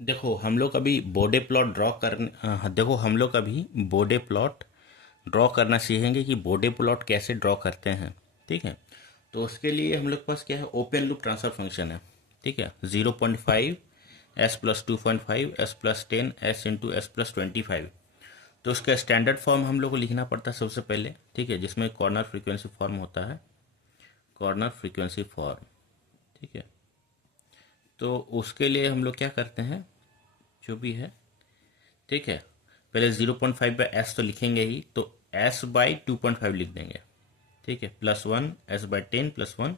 देखो हम लोग अभी बॉडे प्लॉट ड्रॉ करने देखो हम लोग अभी बॉडे प्लॉट ड्रॉ करना सीखेंगे कि बॉडे प्लॉट कैसे ड्रॉ करते हैं। ठीक है। तो उसके लिए हम लोग के पास क्या है, ओपन लूप ट्रांसफर फंक्शन है। ठीक है, 0.5 S plus 2.5 S plus 10 S into S plus 25। तो उसका स्टैंडर्ड फॉर्म हम लोग को लिखना पड़ता है सबसे पहले। ठीक है, जिसमें कॉर्नर फ्रीक्वेंसी फॉर्म होता है, कॉर्नर फ्रीक्वेंसी फॉर्म। ठीक है। तो उसके लिए हम लोग क्या करते हैं, जो भी है, ठीक है, पहले 0.5 बाई एस तो लिखेंगे ही, तो एस बाई 2.5 लिख देंगे। ठीक है, प्लस 1 एस बाई 10 प्लस 1,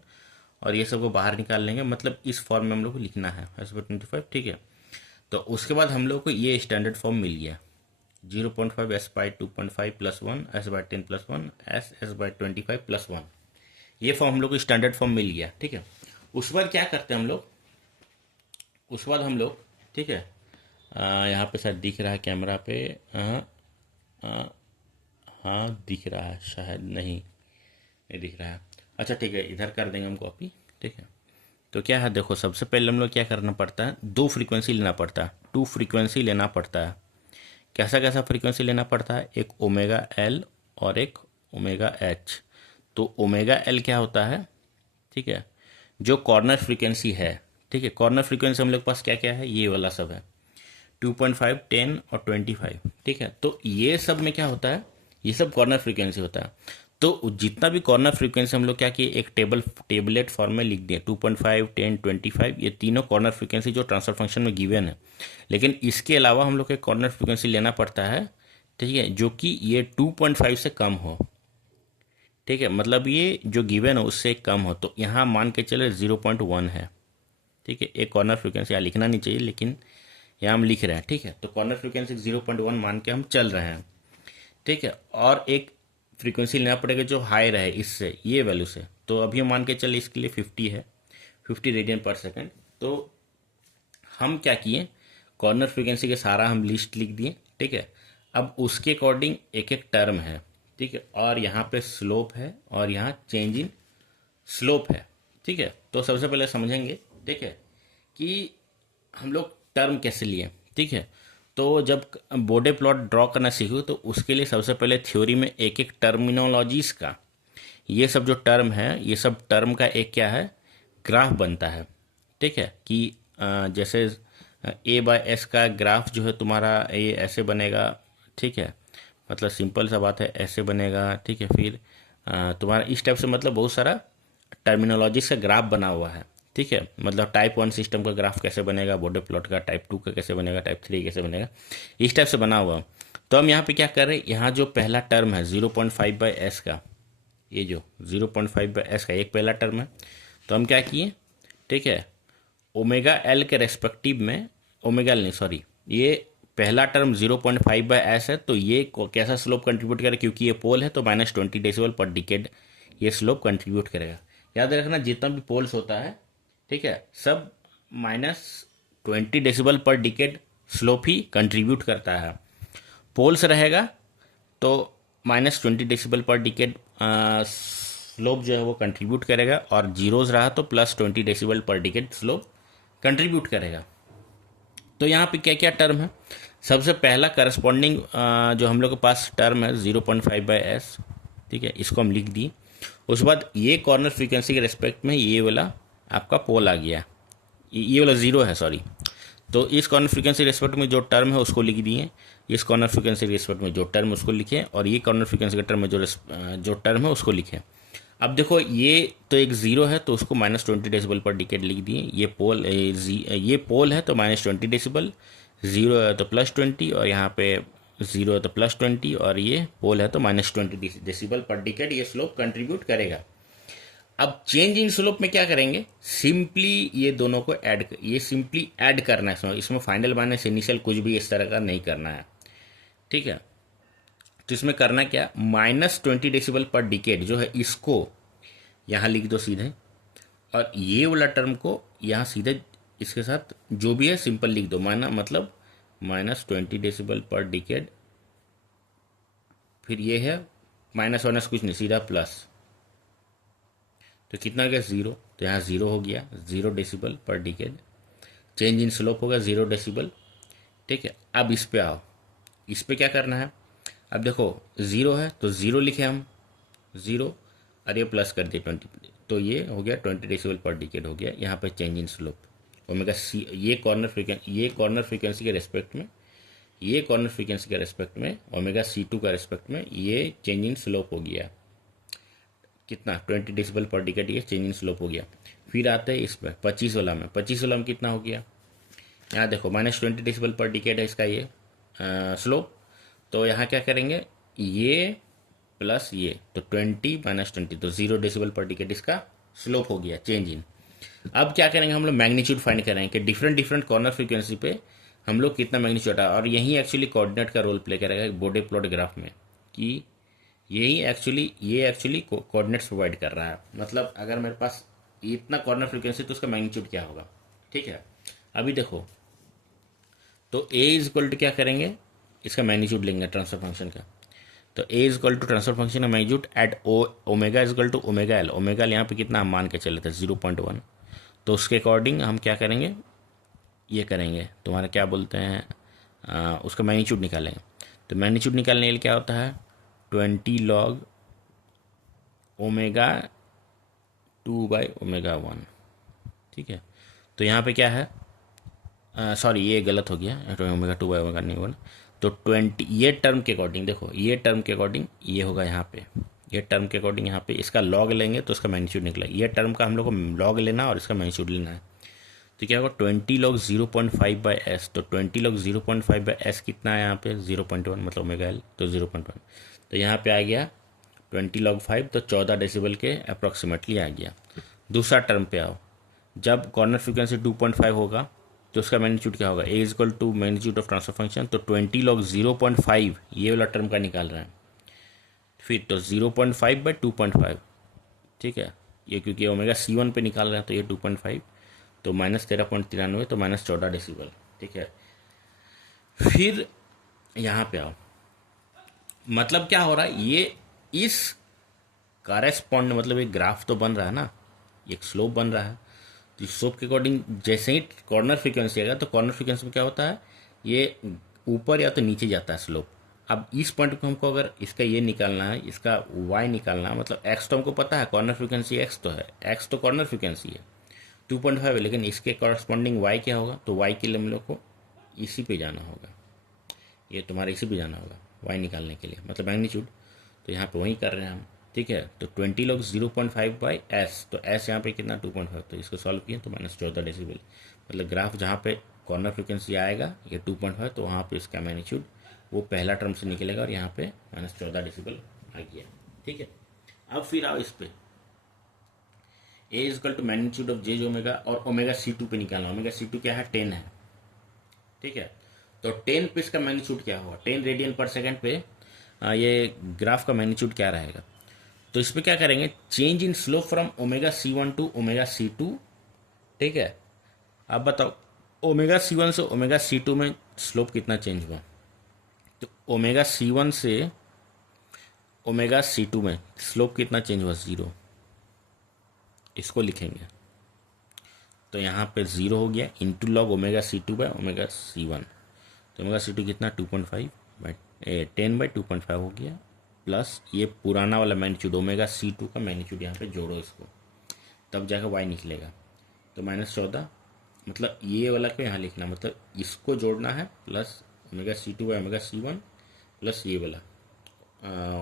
और ये सब को बाहर निकाल लेंगे, मतलब इस फॉर्म में हम लोग को लिखना है, एस बाई 25। ठीक है। तो उसके बाद हम लोग को ये स्टैंडर्ड फॉर्म मिल गया, 0.5 S by 2.5 plus 1 S by 10 plus 1 S S by 25 plus 1। ये फॉर्म हम लोग को स्टैंडर्ड फॉर्म मिल गया। ठीक है। उसके बाद क्या करते हैं हम लोग, उसके बाद हम लोग, ठीक है, यहाँ पे शायद दिख रहा है कैमरा पे, आ, हाँ दिख रहा है, शायद नहीं, नहीं दिख रहा है। अच्छा ठीक है, इधर कर देंगे हम कॉपी। ठीक है। तो क्या है, देखो सबसे पहले हम लोग क्या करना पड़ता है, दो फ्रीक्वेंसी लेना पड़ता है, टू फ्रीक्वेंसी लेना पड़ता है। कैसा कैसा फ्रीक्वेंसी लेना पड़ता है, एक ओमेगा एल और एक ओमेगा एच। तो ओमेगा एल क्या होता है, ठीक है, जो कॉर्नर फ्रीक्वेंसी है। ठीक है, कॉर्नर फ्रीक्वेंसी हम लोग के पास क्या क्या है, ये वाला सब है, 2.5 10 और 25। ठीक है। तो ये सब में क्या होता है, ये सब कॉर्नर फ्रीक्वेंसी होता है। तो जितना भी कॉर्नर फ्रीक्वेंसी हम लोग क्या किए, एक टेबलेट फॉर्म में लिख दिए, 2.5 10 25, ये तीनों कॉर्नर फ्रीक्वेंसी जो ट्रांसफर फंक्शन में गिवन है। लेकिन इसके अलावा हम लोग को एक कॉर्नर फ्रीक्वेंसी लेना पड़ता है, ठीक है, जो कि ये 2.5 से कम हो। ठीक है, मतलब ये जो गिवन है उससे कम हो। तो यहाँ मान के चले 0.1 है। ठीक है, एक कॉर्नर फ्रीक्वेंसी यहाँ लिखना नहीं चाहिए, लेकिन यहाँ हम लिख रहे हैं। ठीक है, तो कॉर्नर फ्रीक्वेंसी 0.1 मान के हम चल रहे हैं। ठीक है, और एक फ्रीक्वेंसी लेना पड़ेगा जो हाई रहे इससे, ये वैल्यू से। तो अभी हम मान के चले इसके लिए 50 है, 50 रेडियन पर सेकेंड। तो हम क्या किए, कॉर्नर फ्रीक्वेंसी के सारा हम लिस्ट लिख दिए। ठीक है, अब उसके अकॉर्डिंग एक एक टर्म है। ठीक है, और यहाँ पे स्लोप है और यहाँ चेंज इन स्लोप है। ठीक है, तो सबसे पहले समझेंगे, ठीक है, कि हम लोग टर्म कैसे लिए। ठीक है, तो जब बॉडे प्लॉट ड्रॉ करना सीखो तो उसके लिए सबसे पहले थ्योरी में एक एक टर्मिनोलॉजीज का, ये सब जो टर्म है, ये सब टर्म का एक क्या है, ग्राफ बनता है। ठीक है, कि जैसे ए बाय एस का ग्राफ जो है तुम्हारा, ये ऐसे बनेगा। ठीक है, मतलब सिंपल सा बात है, ऐसे बनेगा। ठीक है, फिर तुम्हारा इस टाइप से, मतलब बहुत सारा टर्मिनोलॉजीज का ग्राफ बना हुआ है। ठीक है, मतलब टाइप 1 सिस्टम का ग्राफ कैसे बनेगा, बॉडे प्लॉट का टाइप 2 का कैसे बनेगा, टाइप 3 कैसे बनेगा, इस टाइप से बना हुआ। तो हम यहाँ पे क्या कर रहे हैं, यहाँ जो पहला टर्म है 0.5 बाई एस का, ये जो 0.5 बाई एस का एक पहला टर्म है, तो हम क्या किए, ठीक है, ओमेगा एल के रेस्पेक्टिव में, ओमेगा एल नहीं सॉरी, ये पहला टर्म 0.5 बाई एस है, तो ये कैसा स्लोप कंट्रीब्यूट करेगा, क्योंकि ये पोल है तो -20 डेसिबल पर डिकेड ये स्लोप कंट्रीब्यूट करेगा। याद रखना, जितना भी पोल्स होता है, ठीक है, सब -20 डेसिबल पर डिकेड स्लोप ही कंट्रीब्यूट करता है। पोल्स रहेगा तो -20 डेसिबल पर डिकेड स्लोप जो है वो कंट्रीब्यूट करेगा, और जीरोज रहा तो +20 डेसिबल पर डिकेड स्लोप कंट्रीब्यूट करेगा। तो यहाँ पे क्या क्या टर्म है, सबसे पहला करस्पॉन्डिंग जो हम लोग के पास टर्म है 0.5 बाई एस। ठीक है, इसको हम लिख दिए। उसके बाद ये कॉर्नर फ्रीक्वेंसी के रेस्पेक्ट में ये वाला आपका पोल आ गया, ये वाला जीरो है सॉरी। तो इस कॉर्नर फ्रीक्वेंसी रेस्पेक्ट में जो टर्म है उसको लिख दिए, इस कॉर्नर फ्रीक्वेंसी रेस्पेक्ट में जो टर्म है उसको लिखे, और ये कॉर्नर फ्रीक्वेंसी के टर्म में जो टर्म है उसको लिखे। अब देखो ये तो एक जीरो है, तो उसको -20 डेसिबल पर डिकेड लिख दिए। ये पोल है तो -20 डेसिबल, जीरो है तो +20, और यहाँ पे जीरो है तो +20, और ये पोल है तो -20 डेसिबल पर डिकेड ये स्लोप कंट्रीब्यूट करेगा। अब चेंज इन स्लोप में क्या करेंगे, सिंपली ये दोनों को ऐड, ये सिंपली ऐड करना है, इसमें फाइनल माइनस इनिशियल कुछ भी इस तरह का नहीं करना है। ठीक है, तो इसमें करना क्या, -20 डेसिबल पर डिकेड जो है इसको यहाँ लिख दो सीधे, और ये वाला टर्म को यहाँ सीधे इसके साथ जो भी है सिंपल लिख दो, माना मतलब -20 डेसिबल पर डिकेड, फिर ये है माइनस वाइनस कुछ नहीं, सीधा प्लस, तो कितना हो गया, जीरो। तो यहाँ जीरो हो गया, 0 डेसिबल पर डिकेड। चेंज इन स्लोप होगा 0 डेसिबल। ठीक है, अब इस पे आओ, इस पे क्या करना है। अब देखो 0 है तो 0 लिखे हम, 0, और ये प्लस कर दिए 20, तो ये हो गया 20 डेसिबल पर डिकेड हो गया यहाँ पे change in slope omega C. ये कॉर्नर फ्रीक्वेंसी के रेस्पेक्ट में, ये कॉर्नर फ्रीक्वेंसी के रेस्पेक्ट में ओमेगा C2 का रेस्पेक्ट में ये चेंज इन स्लोप हो गया कितना, 20 डेसिबल पर डिकेड, ये चेंज इन स्लोप हो गया। फिर आते हैं इस पर 25 वाला में, 25 वाला में कितना हो गया, यहाँ देखो -20 डेसिबल पर डिकेड है इसका ये स्लोप। तो यहाँ क्या करेंगे, ये प्लस ये, तो 20 -20, तो 0 डेसिबल पर डिकेड इसका स्लोप हो गया चेंज इन। अब क्या करेंगे हम लोग, मैग्नीट्यूड फाइंड करेंगे कि डिफरेंट डिफरेंट कॉर्नर फ्रीक्वेंसी पे हम लोग कितना मैग्नीट्यूड है, और यही एक्चुअली कोऑर्डिनेट का रोल प्ले करेगा बोडे प्लॉट ग्राफ में, कि ये एक्चुअली कोऑर्डिनेट्स प्रोवाइड कर रहा है। मतलब अगर मेरे पास इतना कॉर्नर फ्रीक्वेंसी तो उसका मैग्नीट्यूड क्या होगा। ठीक है, अभी देखो तो ए इज इक्वल टू क्या करेंगे, इसका मैग्नीट्यूड लेंगे ट्रांसफर फंक्शन का। तो A is equal to transfer function का magnitude at omega is equal to omega L. Omega L यहाँ पे कितना हम मान के चले थे 0.1, तो उसके अकॉर्डिंग हम क्या करेंगे, ये करेंगे तुम्हारा क्या बोलते हैं, उसका मैग्नीट्यूड निकालेंगे। तो मैग्नीट्यूड निकालने के लिए क्या होता है, 20 लॉग ओमेगा 2/ओमेगा 1। ठीक है, तो यहाँ पे क्या है, सॉरी ये गलत हो गया, ओमेगा 2/ओमेगा नहीं बोला, तो 20 ये टर्म के अकॉर्डिंग, देखो ये टर्म के अकॉर्डिंग ये होगा यहाँ पे, ये टर्म के अकॉर्डिंग यहाँ पे इसका लॉग लेंगे तो इसका मैग्नीट्यूड निकलेगा। ये टर्म का हम लोग को लॉग लेना और इसका मैग्नीट्यूड लेना है। तो क्या होगा 20 लॉग 0.5/s, तो 20 लॉग 0.5/s कितना है यहाँ पे 0.1, मतलब ओमेगा एल, तो 0.1, तो यहाँ पे आ गया 20 लॉग 5, तो 14 डेसिबल के अप्रॉक्सीमेटली आ गया। दूसरा टर्म पे आओ, जब कॉर्नर फ्रीक्वेंसी 2.5 होगा तो उसका मैग्नीट्यूड क्या होगा, A is equal to magnitude of transfer function, तो 20 लॉग 0.5 ये वाला टर्म का निकाल रहे हैं। फिर तो 0.5/2.5, ठीक है, ये क्योंकि ओमेगा C1 पे निकाल रहे हैं तो ये 2.5, तो -13.93, तो -14 डेसिबल। ठीक है, फिर यहाँ पे आओ, मतलब क्या हो रहा है, ये इस कॉरेस्पॉन्ड, मतलब एक ग्राफ तो बन रहा है ना, एक स्लोप बन रहा है, तो स्लोप के अकॉर्डिंग जैसे ही कॉर्नर फ्रीक्वेंसी आएगा तो कॉर्नर फ्रीक्वेंसी में क्या होता है, ये ऊपर या तो नीचे जाता है स्लोप। अब इस पॉइंट को हमको अगर इसका ये निकालना है, इसका y निकालना है, मतलब x तो हमको पता है, कॉर्नर फ्रीक्वेंसी x तो है, x तो कॉर्नर फ्रीक्वेंसी है 2.5 है, लेकिन इसके कॉरस्पॉन्डिंग y क्या होगा, तो y के लिए हम लोग को इसी पे जाना होगा, ये तुम्हारा इसी पे जाना होगा y निकालने के लिए, मतलब मैग्नीट्यूड। तो यहाँ पे वही कर रहे हैं हम। ठीक है, तो 20 लॉग 0.5/s, तो s यहाँ पे कितना 2.5, तो इसको सॉल्व किए तो -14 डेसिबल, मतलब ग्राफ जहाँ पे कॉर्नर फ्रीक्वेंसी आएगा ये 2.5, तो वहाँ पे इसका मैग्नीट्यूड वो पहला टर्म से निकलेगा और यहाँ पे -14 डेसिबल आ गया। ठीक है, अब फिर आओ इस पे, A is equal to magnitude of J omega, और ओमेगा C2 पे निकालना, ओमेगा C2 क्या है 10 है। ठीक है, तो 10 पे इसका मैग्नीट्यूड क्या होगा, 10 रेडियन पर सेकंड पे ये ग्राफ का मैग्नीट्यूड क्या रहेगा। तो इस पर क्या करेंगे, change in slope from omega C1 to omega C2। ठीक है, अब बताओ ओमेगा C1 से ओमेगा C2 में स्लोप कितना चेंज हुआ, तो ओमेगा C1 से ओमेगा C2 में स्लोप कितना चेंज हुआ, 0, इसको लिखेंगे। तो यहाँ पे 0 हो गया इंटू लॉग ओमेगा C2/ओमेगा C1, तो ओमेगा C2 कितना 10/2.5 हो गया, प्लस ये पुराना वाला मैग्नीट्यूड ओमेगा C2 का मैग्नीट्यूड यहाँ पे जोड़ो इसको, तब जाकर y निकलेगा, तो -14, मतलब ये वाला को यहाँ लिखना, मतलब इसको जोड़ना है, प्लस ओमेगा C2/ओमेगा C1 प्लस ये वाला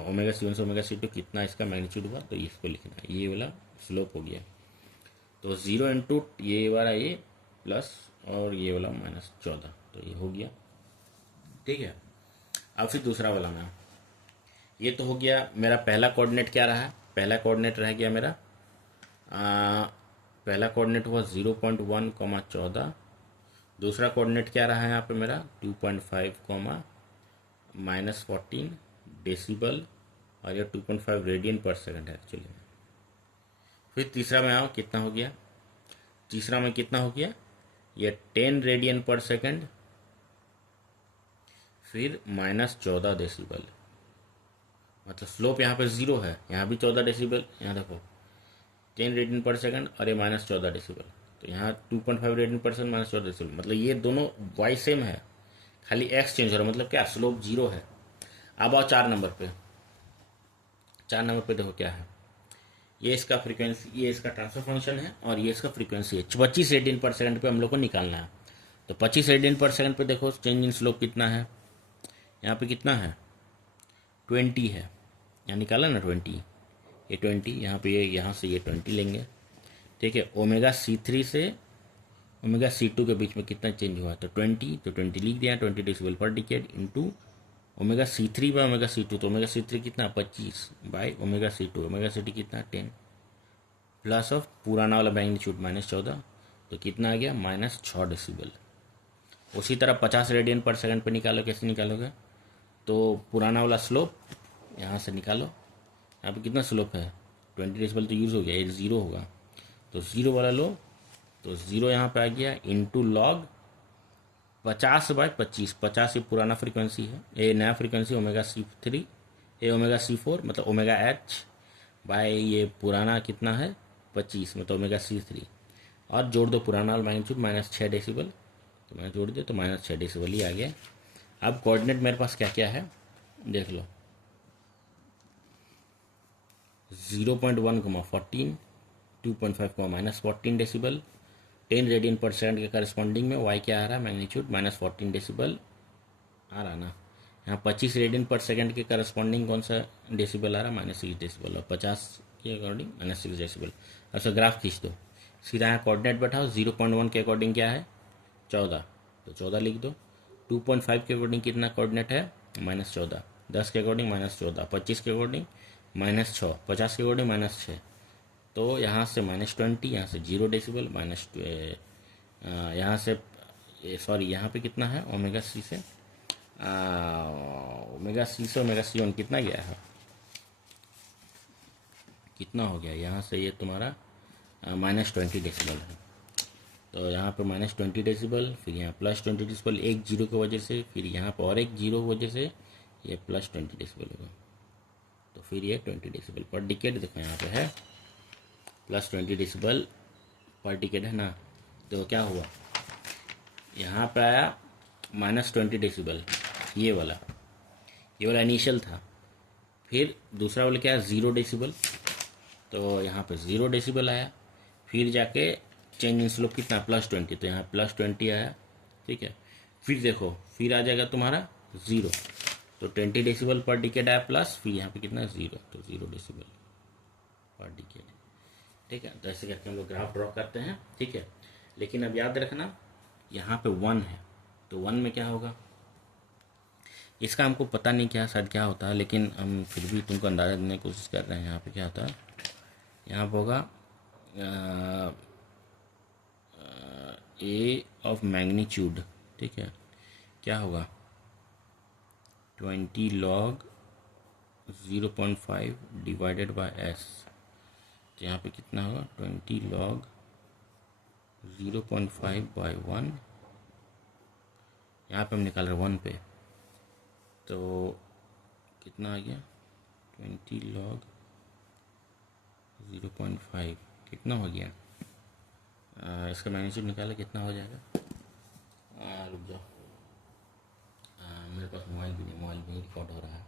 ओमेगा C1 से ओमेगा C2 कितना इसका मैग्नीट्यूड हुआ, तो इसको लिखना है, ये वाला स्लोप हो गया। तो 0 इंटू ये वाला ये प्लस और ये वाला -14, तो ये हो गया। ठीक है, अब फिर दूसरा वाला में, ये तो हो गया मेरा पहला कोऑर्डिनेट क्या रहा है, पहला कोऑर्डिनेट रह गया मेरा पहला कोऑर्डिनेट हुआ 0.1, -14, दूसरा कोऑर्डिनेट क्या रहा है यहाँ पे मेरा 2.5, -14 डेसिबल, और ये 2.5 रेडियन पर सेकंड है एक्चुअली। फिर तीसरा में आओ, कितना हो गया, तीसरा में कितना हो गया, ये 10 रेडियन पर सेकंड, फिर -14 डेसिबल, मतलब स्लोप यहाँ पे 0 है, यहाँ भी 14 डेसिबल, यहाँ देखो 10 रेडियन पर सेकंड और ये -14 डेसिबल, तो यहाँ 2.5 रेडियन/सेकंड माइनस 14 डेसिबल, मतलब ये दोनों वाई सेम है, खाली एक्स चेंज हो रहा है, मतलब क्या स्लोप 0 है। अब आओ 4 नंबर पे। 4 नंबर पे देखो क्या है, ये इसका फ्रीक्वेंसी, ये इसका ट्रांसफर फंक्शन है और ये इसका फ्रीक्वेंसी है। 25 रेडियन/सेकंड पे हम लोग को निकालना है। तो 25 रेडियन/सेकंड पे देखो चेंज इन स्लोप कितना है, यहाँ पे कितना है 20 है, यहाँ निकाला ना 20, ये 20, यहाँ पे ये, यहाँ से ये 20 लेंगे, ठीक है। ओमेगा C3 से ओमेगा C2 के बीच में कितना चेंज हुआ, तो 20, तो 20 लिख दिया, 20 डेसिबल पर decade into omega C3 by omega C2, तो ओमेगा C3 कितना 25 by omega C2, omega C2 कितना 10 प्लस ऑफ पुराना वाला मैग्नीट्यूड -14, तो कितना आ गया -6 डेसिबल। उसी तरह 50 रेडियन/सेकंड पे निकालो, कैसे निकालोगे, तो पुराना वाला स्लोप यहाँ से निकालो, यहाँ पे कितना स्लोप है 20 डेसिबल तो यूज़ हो गया, ये 0 होगा, तो 0 वाला लो, तो 0 यहाँ पे आ गया इंटू लॉग 50/25, 50 ये पुराना फ्रीक्वेंसी है, ये नया फ्रीक्वेंसी ओमेगा C3, ये ओमेगा C4 मतलब ओमेगा H बाय ये पुराना कितना है 25 मतलब ओमेगा C3, और जोड़ दो पुराना वाला मैग्नीट्यूड -6 डेसिबल, तो मैं जोड़ दिया तो -6 डेसिबल ही आ गया। अब कोऑर्डिनेट मेरे पास क्या क्या है देख लो, 0.1, 14, 2.5, -14 डेसिबल, 10 रेडियन/सेकंड के करस्पॉन्डिंग में वाई क्या आ रहा है मैग्नीट्यूड -14 डेसिबल आ रहा ना। यहाँ 25 रेडियन/सेकंड के करस्पॉन्डिंग कौन सा डेसिबल आ रहा है -6 डेसिबल, और 50 के अकॉर्डिंग -6 डेसिबल। अच्छा ग्राफ खींच दो, सीधा यहाँ कोऑर्डिनेट बैठाओ, 0.1 के अकॉर्डिंग क्या है 14, तो 14 लिख दो, 2.5 के अकॉर्डिंग कितना कोऑर्डिनेट है -14, 10 के अकॉर्डिंग -14, 25 के अकॉर्डिंग -6, 50 के अकॉर्डिंग -6, तो यहाँ से -20, यहाँ से 0 डेसिबल, यहाँ से सॉरी यहाँ पे कितना है ओमेगा C से ओमेगा C1 कितना गया है, कितना हो गया, यहाँ से ये तुम्हारा -20 डेसिबल है, तो यहाँ पे -20 डेसिबल, फिर यहाँ +20 डेसिबल, एक जीरो की वजह से, फिर यहाँ पर और एक जीरो की वजह से ये +20 डेसिबल होगा, तो फिर ये 20 डेसिबल पर डिकेड देखो यहाँ पे है +20 डेसिबल पर डिकेड है ना। तो क्या हुआ यहाँ पे आया -20 डेसिबल, ये वाला इनिशियल था, फिर दूसरा वाला क्या है 0 डेसिबल, तो यहाँ पे 0 डेसिबल आया, फिर जाके चेंज इन स्लोप कितना +20, तो यहाँ +20 आया, ठीक है। फिर देखो फिर आ जाएगा तुम्हारा 0, तो 20 डेसिबल पर डिकेड आया प्लस, फिर यहाँ पे कितना 0, तो 0 डेसिबल पर डिकेड, ठीक है। तो ऐसे करके हम लोग ग्राफ ड्रॉ करते हैं, ठीक है। लेकिन अब याद रखना यहाँ पे 1 है, तो 1 में क्या होगा, इसका हमको पता नहीं क्या शायद क्या होता है, लेकिन हम फिर भी तुमको अंदाज़ा देने की कोशिश कर रहे हैं। यहाँ पे क्या होता है, यहाँ पे होगा ए ऑफ मैग्नीट्यूड, ठीक है, क्या होगा 20 log 0.5 डिवाइडेड बाय S, तो यहाँ पे कितना होगा 20 log 0.5/1, यहाँ पे हम निकाल रहे 1 पे, तो कितना आ गया 20 log 0.5 कितना हो गया, इसका मैग्नीट्यूड निकाला कितना हो जाएगा, रुक जाओ, मेरे पास मोबाइल भी नहीं, मोबाइल में ही रिकॉर्ड हो रहा है।